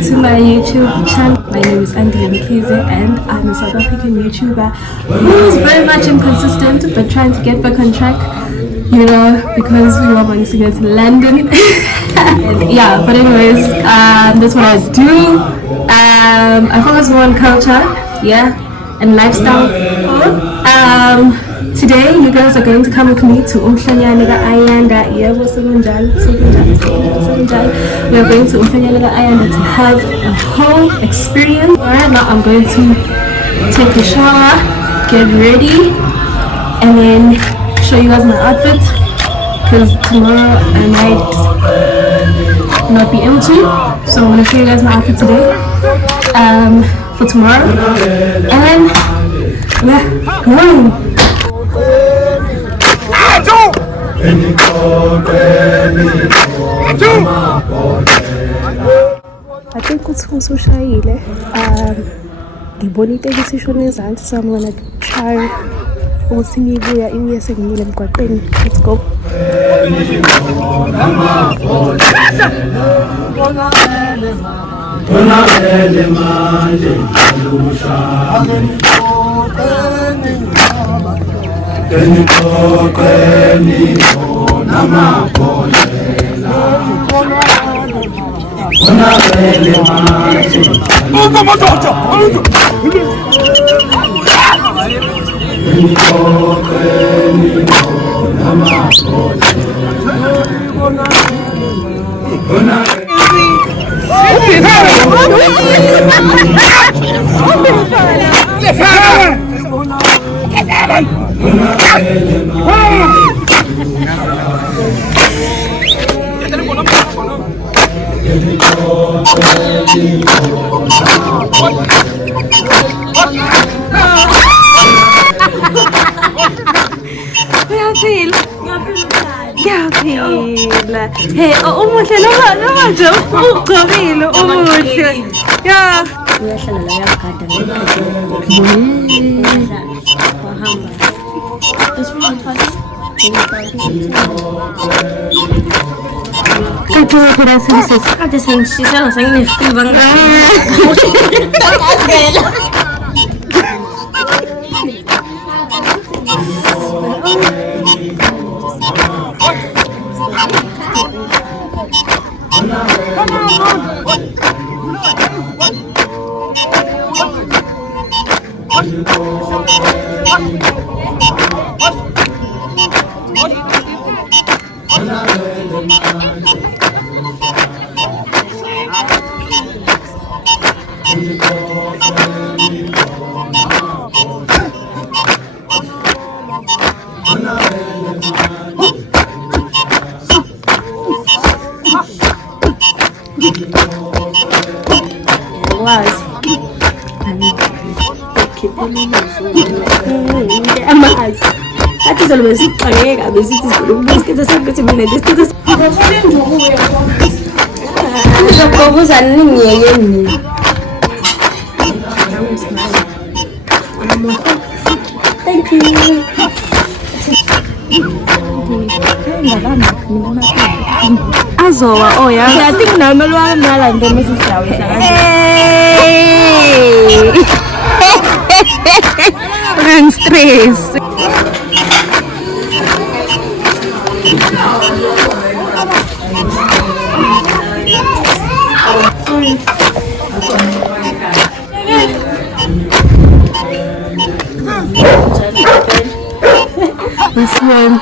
welcome to my YouTube channel. My name is Andrea Mkhize and I'm a South African YouTuber who is very much inconsistent but trying to get back on track, you know, because we were going to go to London. And yeah, but anyways, that's what I do. I focus more on culture, yeah, and lifestyle. Today you guys are going to come with me to Umhlanyane Ayanda. We are going to Umhlanyane Ayanda to have a whole experience. Alright, now I'm going to take a shower, get ready, and then show you guys my outfit, because tomorrow I might not be able to. So I'm going to show you guys my outfit today for tomorrow, and we're going. I think it's also shyile. Ngibonite isishone ezantsi, so I'm gonna try ukuthi ngibuya ibuye sengimile emgwaqeni. Let's go. Hey, umuhle noma nje ugqokile umuhle. Yeah. Uyahlala la yakugada wahamba. Kathole phela sikade sengishisa nginefiva ngazela. That is always I visit this thank you. Azowa, oh yeah. I think normal one and then Mrs. Hey. Stress. This one.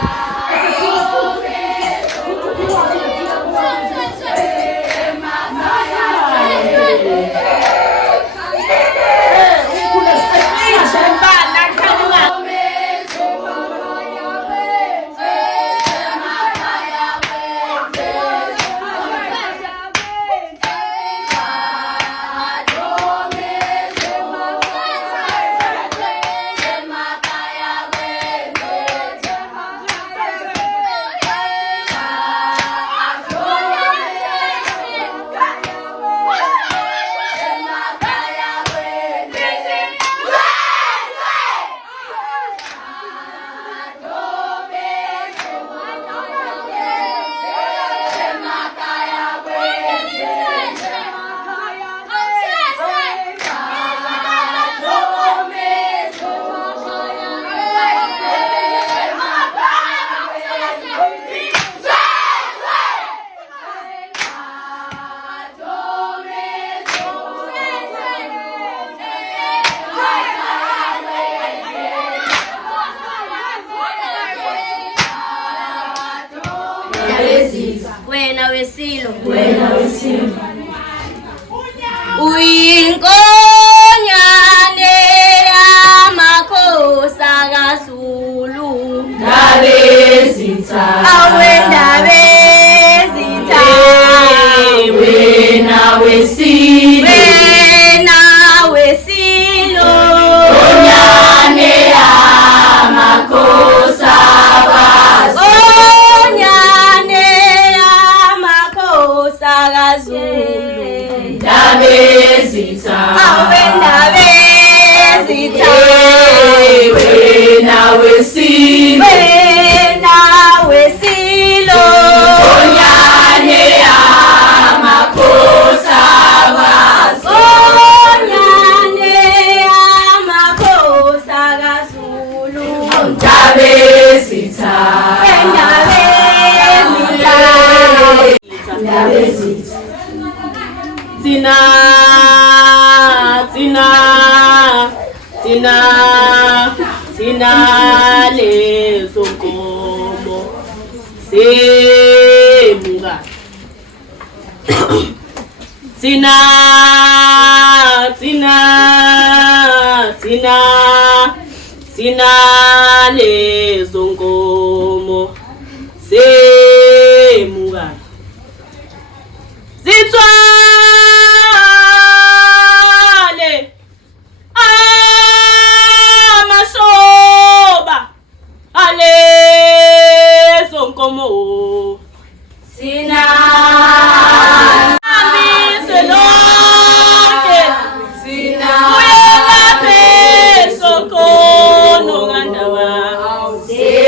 wesilo Uyinkonyane yamakhosi akaZulu Ndabezitha awendabezitha wena wesilo wena wesilo Onyane yamakhosi onyane yamakhosi akaZulu Ndabezitha awendabezitha wena wesilo wena wesilo Onyane yamakhosi onyane yamakhosi akaZulu Ndabezitha wendabezitha Tina lezo nkomo semunga Tina lezo nkomo semunga Zithwale amashoba alezo nkomo Sina Ambise lonke Sina uyelaphe sokono ngandaba Sina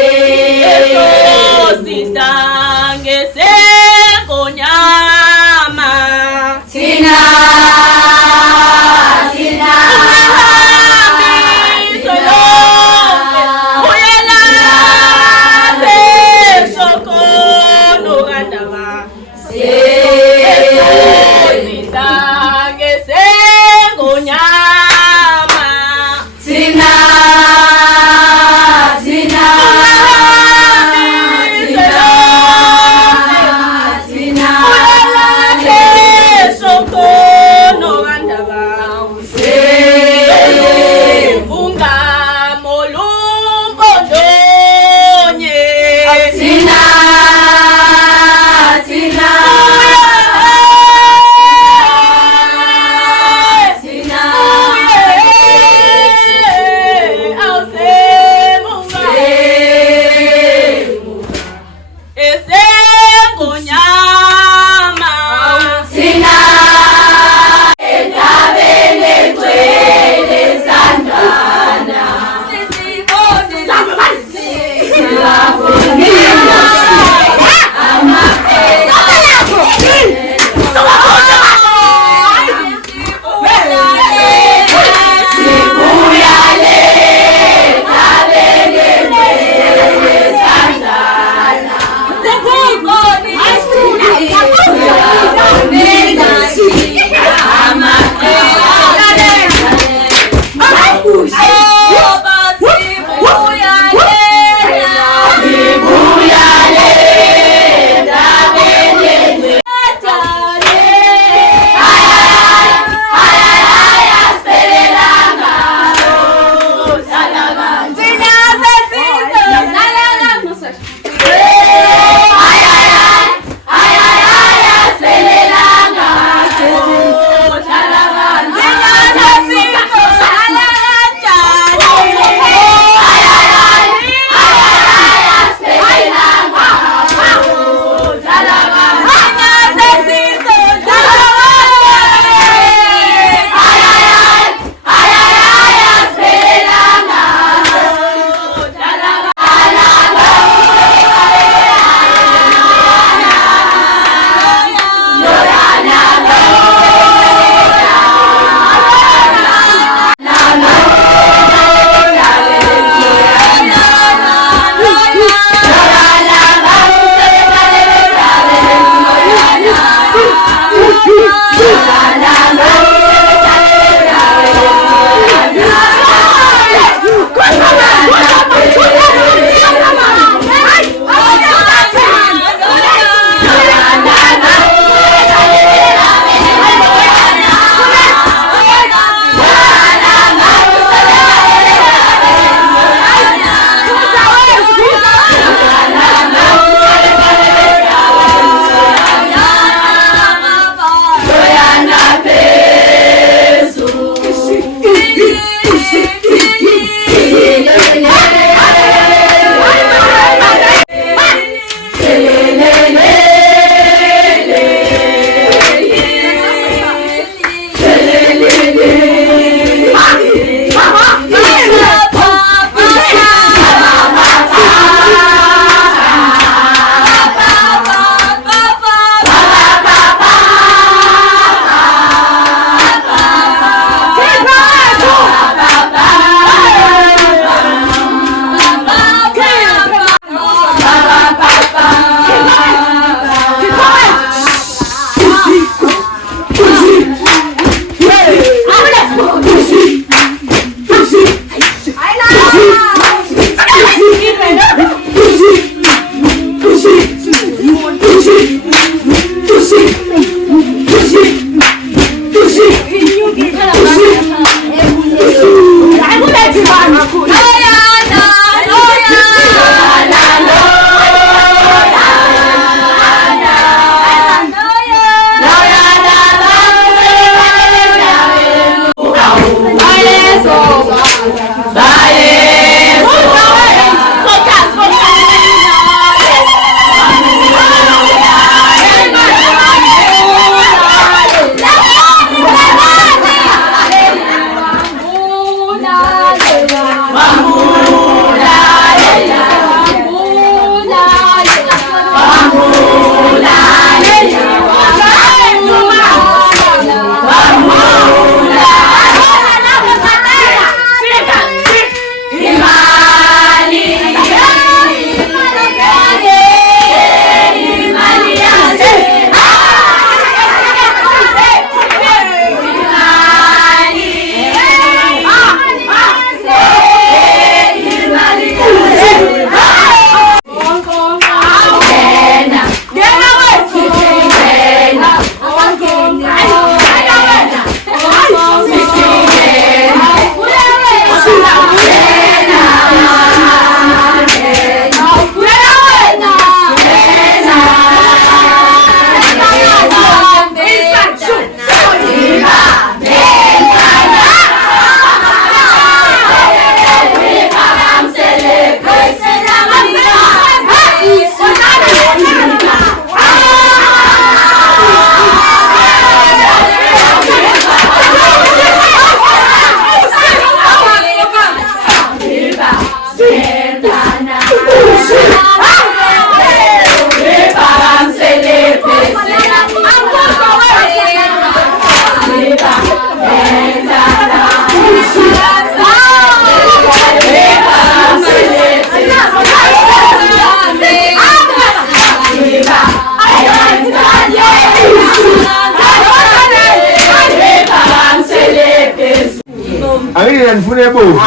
Angeke ngifune bovu.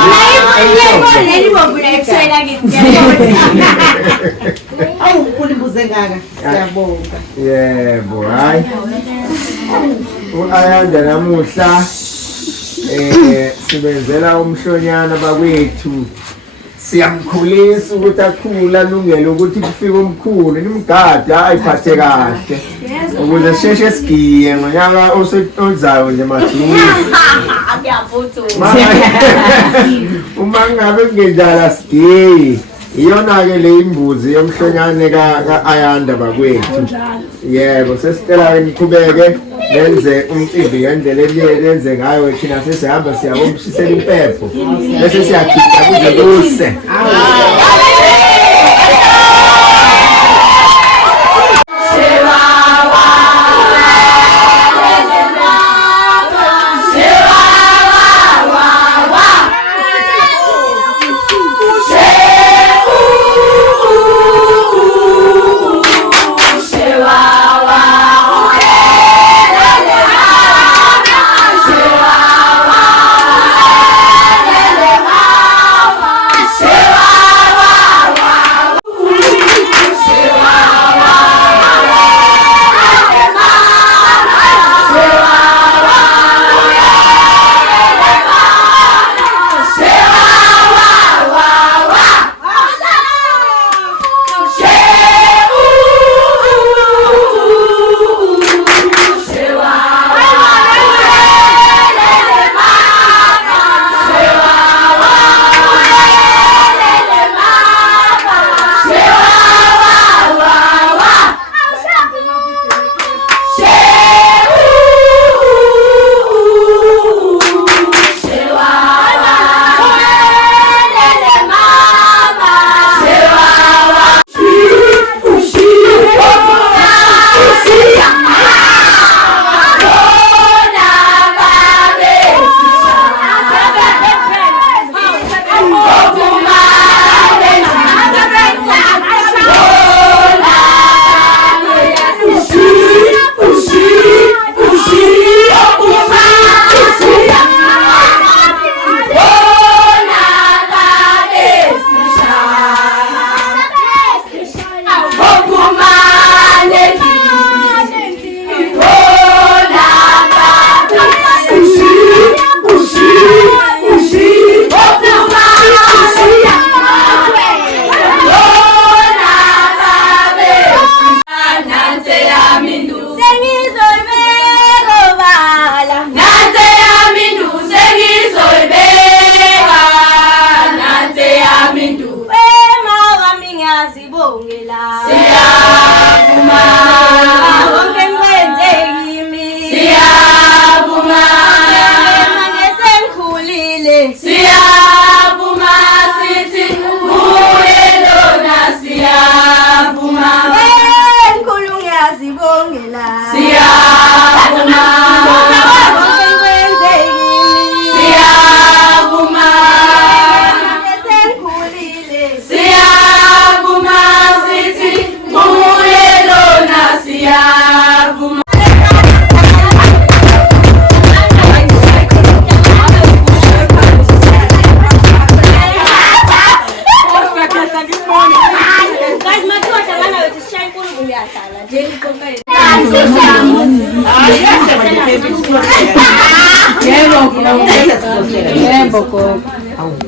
Awu kulibuze ngaka. Siyabonga. Yebo, hayi. Ayanda namuhla sibenzela umhlonyana bakwethu. Siyamkhulisa ukuthi akhula alungele ukuthi kufike umkhulu nimgada ayiphathe kahle. Ukuze sisheshe sigiye ngonyaka ozayo nje mathini. Uma ngabe kungenjala sigiye. Iyona ke le imbuzi yomhlonyane ka-Ayanda bakwethu. Yebo sesicela niqhubeke nenze umcimbi ngendlela elenze ngayo thina sesihamba siyabomshisela impepho bese siyakhipha kuze kuse.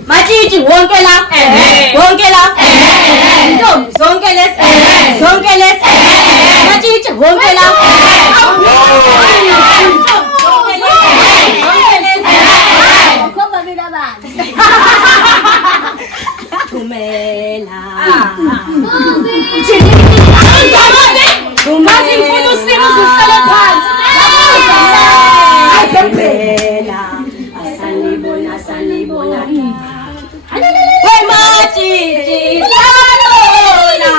Matshitshi wonke la wonke la ntombi zonke lesi matshitshi wonke la khomba mina bani Thumela Umazi mfuna usimo uhlale phansi Thumela Asanibona Hey matshitshi sanibona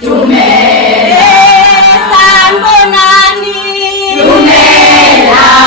Thumela sanibonani Thumela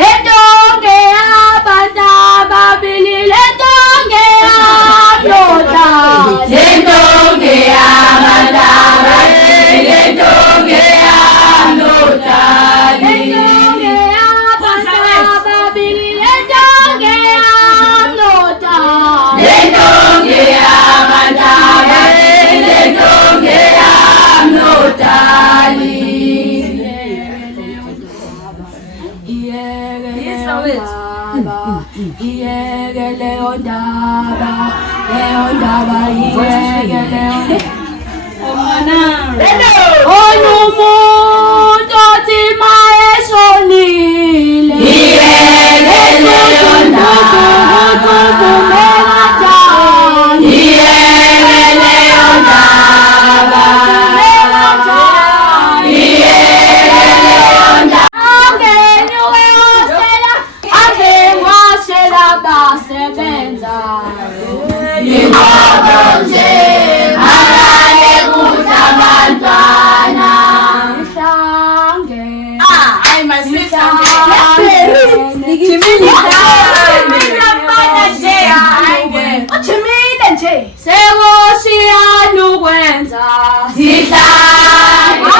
Letonge abanta babili letonge amlota. Letonge abadaba, letonge amnotani. Letonge abanta babili letonge amlota. Letonge abadaba, letonge amnotani. Iyege leondaba, leondaba iyege leondaba. Onumuntu othi mayeshonile. Iyege leondaba, iyege leondaba, iyege leondaba. Ingobo nje alale kutabantwana. Ay masisa Sekushiyana ukwenza sihlale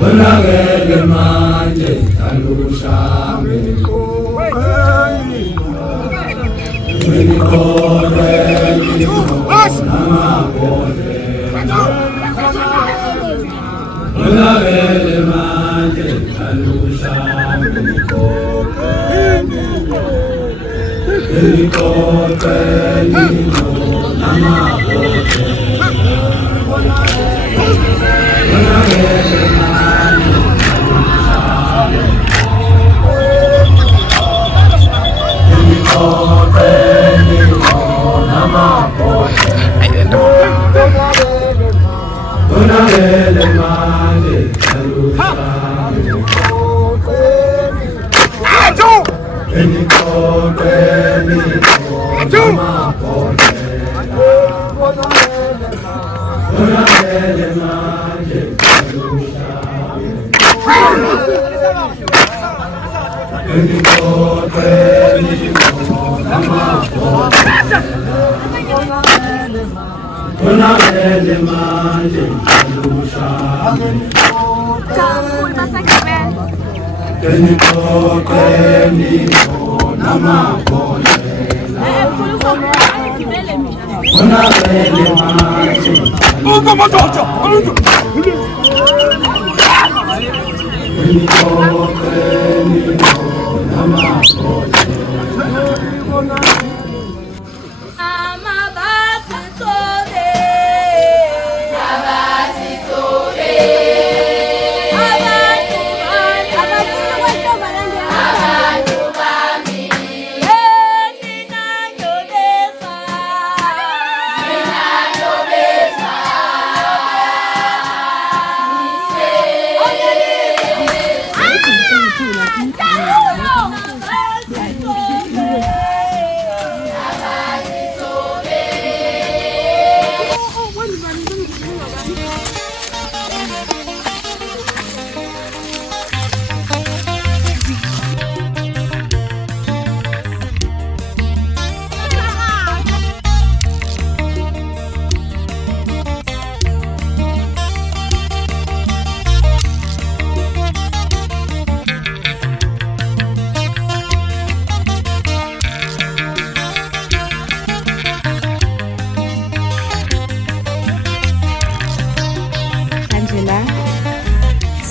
Bonagele manje alushame Winikore namabone Bonagele manje alushame Winikore namabone Konakele manje kalusha Enikoteni Namapole Konakele manje kalusha Enikoteni Namapole Konakele manje kalusha Enikoteni Namapole Konakele manje Enikoteni Namapole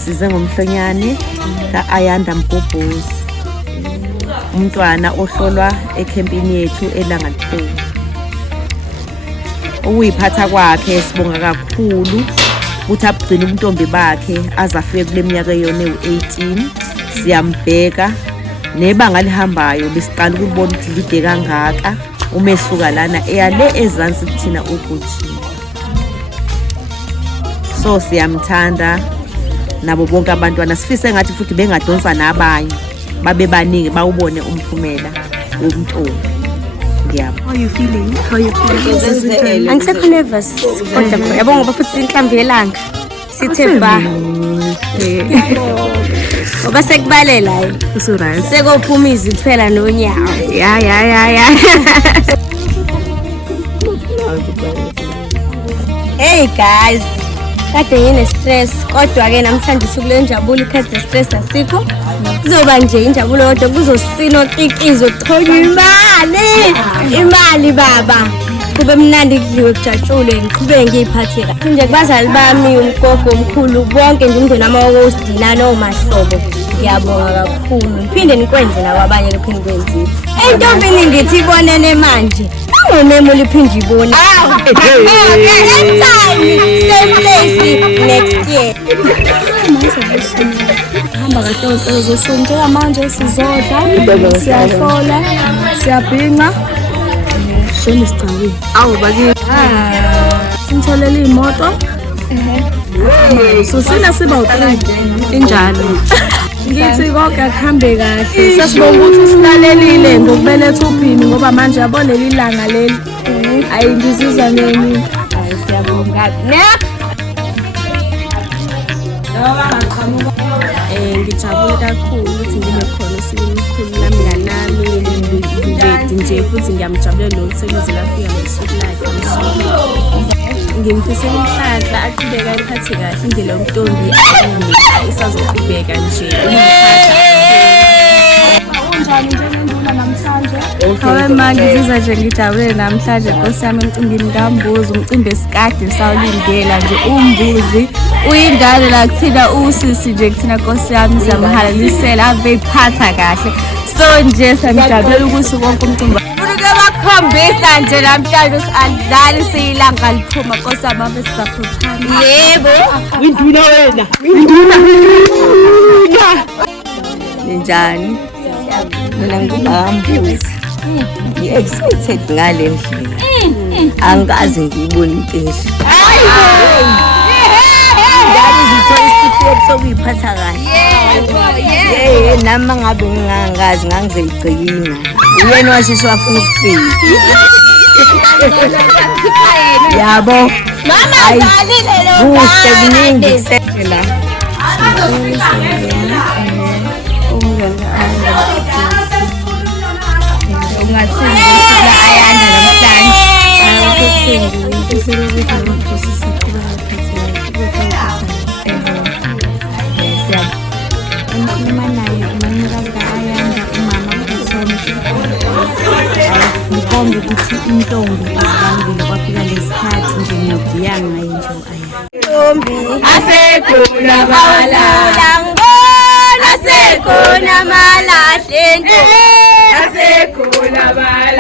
size ngomhlonyane ka-Ayanda Mgobhozi, umntwana ohlolwa ekhempini yethu eLangaphumi. Ukuyiphatha kwakhe sibonga kakhulu ukuthi abugcina ubuntombi bakhe aze afike kule minyaka eyona ewu-18. Siyambheka nebanga lihambayo besiqala ukubona ukuthi lide kangaka umesuka lana eyale ezansi kuthina ukuthi. So siyamthanda nabo bonke abantwana, sifise ngathi futhi bengadonsa nabanye babe baningi bawubone umphumela womntombi. Ngiyabonga. How you feeling? How you feeling? Angisekho nervous kodwa yabo ngoba futhi inhlamvu yelanga sithe ba ngoba sekubalela Usu-right. sekophuma izithwela nonyawo Yeah. Hey guys, kade ngine stress kodwa ke namhlanje sukule njabulo ikhathi stress asikho. Kuzoba nje injabulo kodwa kuzosino qiqizo chonywa imali baba. Kube mnandi kudliwe kujatshulwe ngiqhubeke ngiyiphathela. Nje kubazali bami umgogo omkhulu bonke nje umndeni amawosidina nomahlobo. Ngiyabonga kakhulu. Niphinde nikwenze nakwabanye lokho nikwenzile. Entombini ngithi ibonene manje. Angomema liphinde ibone. Same place next year. Hamba kahle uzosonto manje sizodla, siyahlola, siyabhinqa. Shoni sicawe. Awu baki. Sintholela imoto. So sina siba u3 injalo. Ngithi konke akuhambe kahle. Sesibonga ukuthi silalelile ngokubeletha uphini ngoba manje yabona leli langa leli. Ayi ngizizwa nini. Siyabonga. Ngijabule kakhulu ukuthi ngibe khona uSikhulu nami nami nje futhi ngiyamjabulela nokusebenza afika ngesuku lakhe. Ngimfisela inhlanhla aqhubeka ayiphathe kahle indlela yomntombi isazoqhubeka nje ukuphatha. Unjani njengenduna namhlanje? Hawe manje ngizizwa nje ngijabule namhlanje Nkosi yami emcimbini kaMbuzi, umcimbi esikade sawulindela nje umbuzi. Uyingane la kuthina usisi nje kuthina Nkosi yami siyamhalalisela ave iphatha kahle. So nje samjabulela ukuthi konke umcimbi Ufike bakhombisa nje namhlanje adlali siyilanga liphuma Nkosi yami ave sizakhuthana. Yebo. Induna wena. Ninjani? Mina ngumambuzi. Ngi-excited ngale ndlela. Angikaze ngiyibone impela. uzithola isitifiketi sokuyiphatha kahle. Nami ngabe ngingazi ngangizeyigcina. Uyena washeshe wafuna ukufika. Yabo. Mama salile lo. Kuhle kuningi kusekela. Ngibonge ukuthi intombi izibambile kwafika lesikhathi nje ngiyodiyanga nje intombi asekhona malahle asekhona malahle asekhona malahle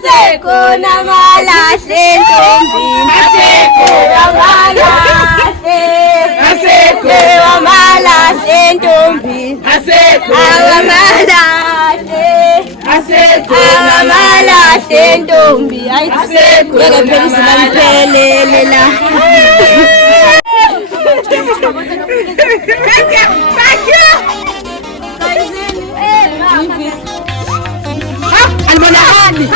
asekhona malahle intombi asekhona malahle asekhona malahle intombi asekhona malahle asekho ntombi ayisekho ngeke phela silamphelele la almonahani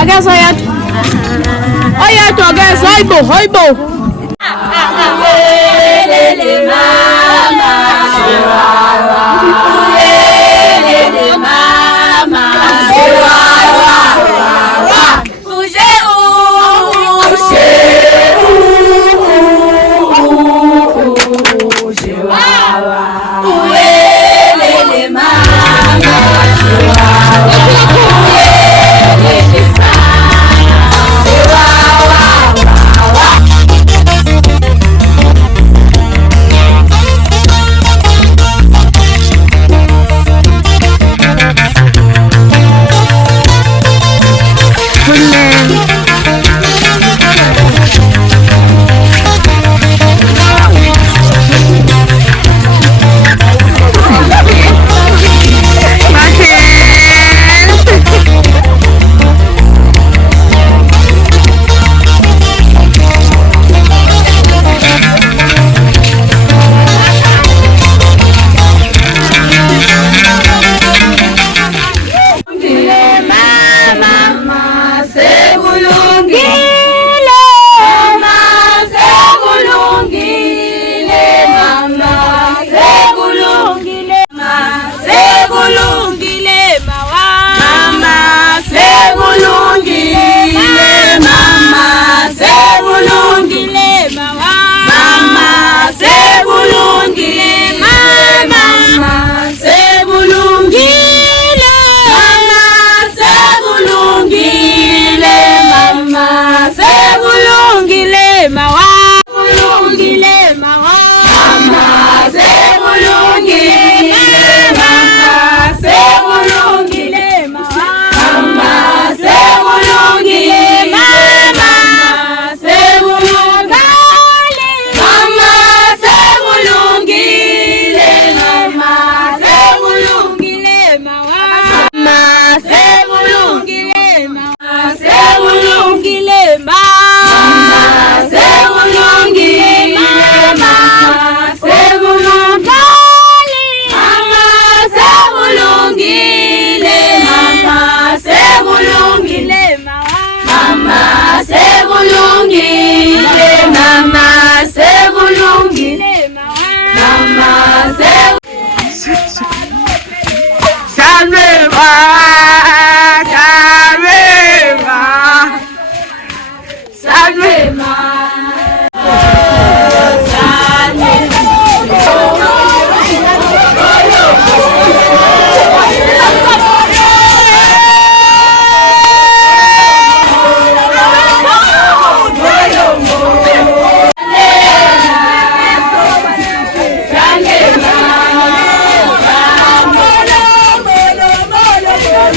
Against Oyat against Hoibo.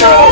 No.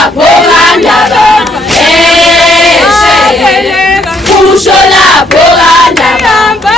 lapho kandaba kusho lapho kandaba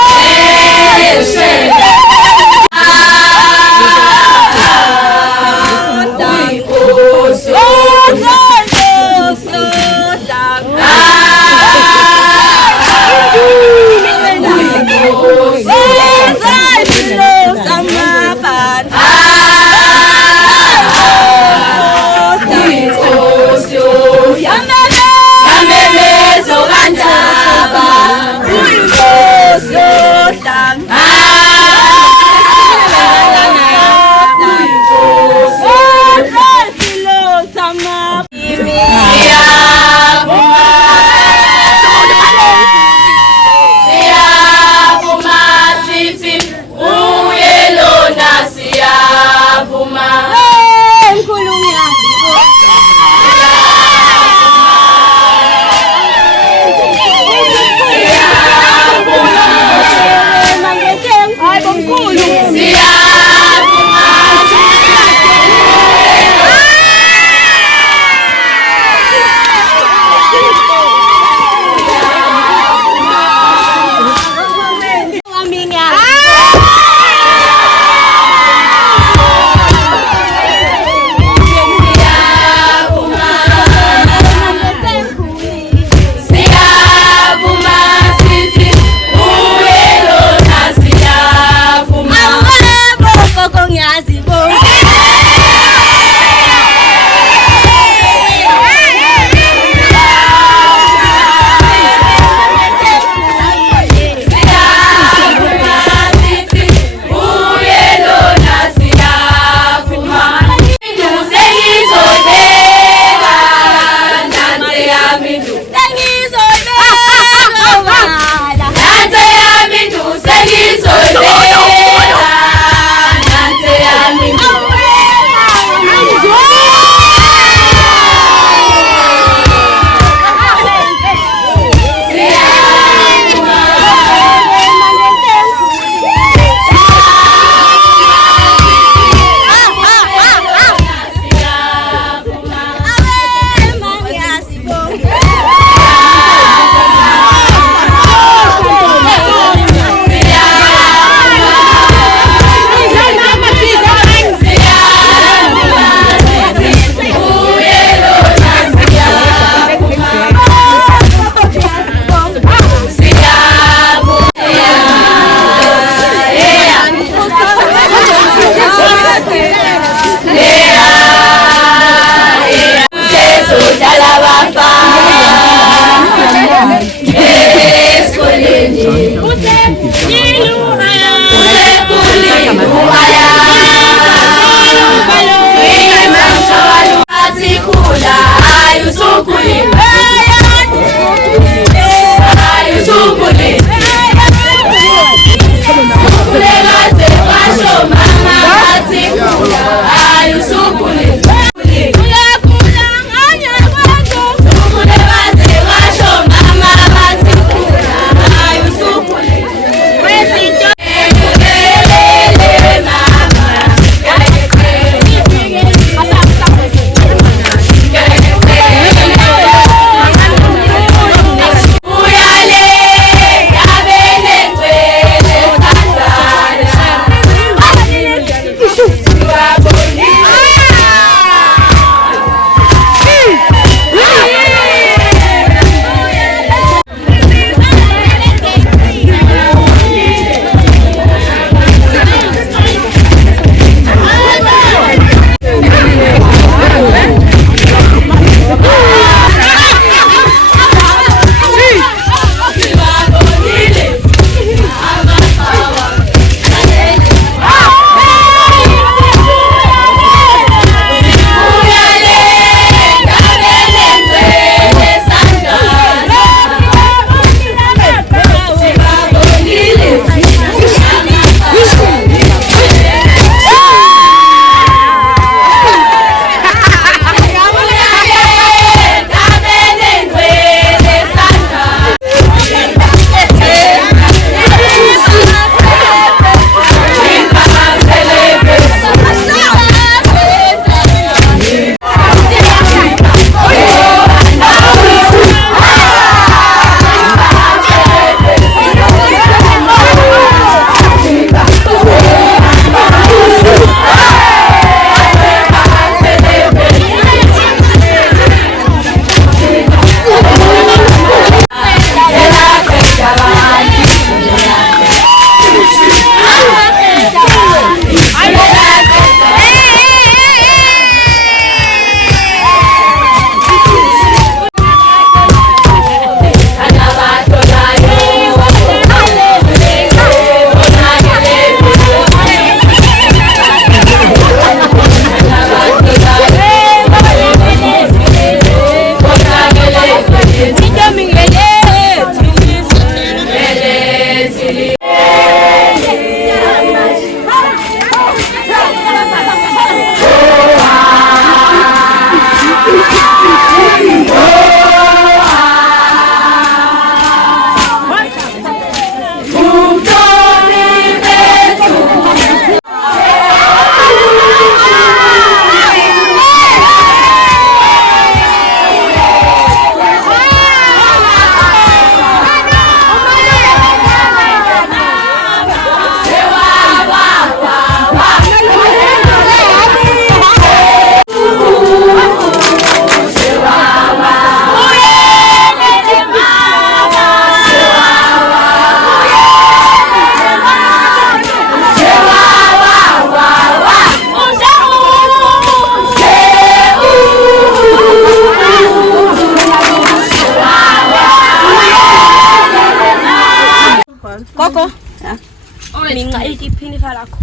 minqa eliphini fa lakho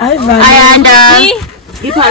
Ayanda. Ni Ipha,